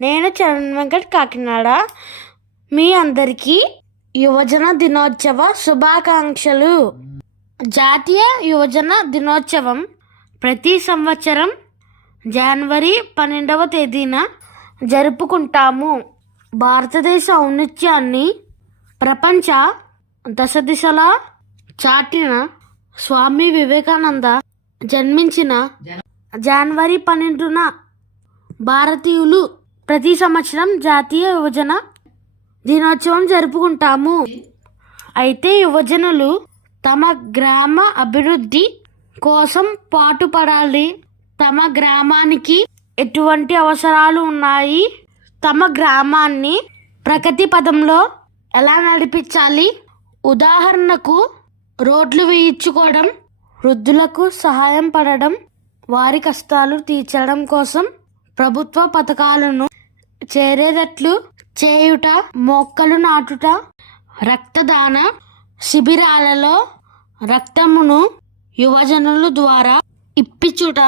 నేను చరణ్ వెంకట్ కాకినాడ. మీ అందరికీ యువజన దినోత్సవ శుభాకాంక్షలు. జాతీయ యువజన దినోత్సవం ప్రతి సంవత్సరం జనవరి 12వ తేదీన జరుపుకుంటాము. భారతదేశ ఔన్నత్యాన్ని ప్రపంచ దశదిశలా చాటిన స్వామి వివేకానంద జన్మించిన జనవరి 12న భారతీయులు ప్రతి సంవత్సరం జాతీయ యువజన దినోత్సవం జరుపుకుంటాము. అయితే యువజనులు తమ గ్రామ అభివృద్ధి కోసం పాటుపడాలి. తమ గ్రామానికి ఎటువంటి అవసరాలు ఉన్నాయి, తమ గ్రామాన్ని ప్రగతి పదంలో ఎలా నడిపించాలి, ఉదాహరణకు రోడ్లు వేయించుకోవడం, వృద్ధులకు సహాయం పడడం, వారి కష్టాలు తీర్చడం కోసం ప్రభుత్వ పథకాలను చేరేటట్లు చేయుట, మొక్కలు నాటుట, రక్తదాన శిబిరాలలో రక్తమును యువజనుల ద్వారా ఇప్పించుట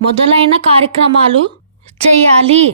మొదలైన కార్యక్రమాలు చేయాలి.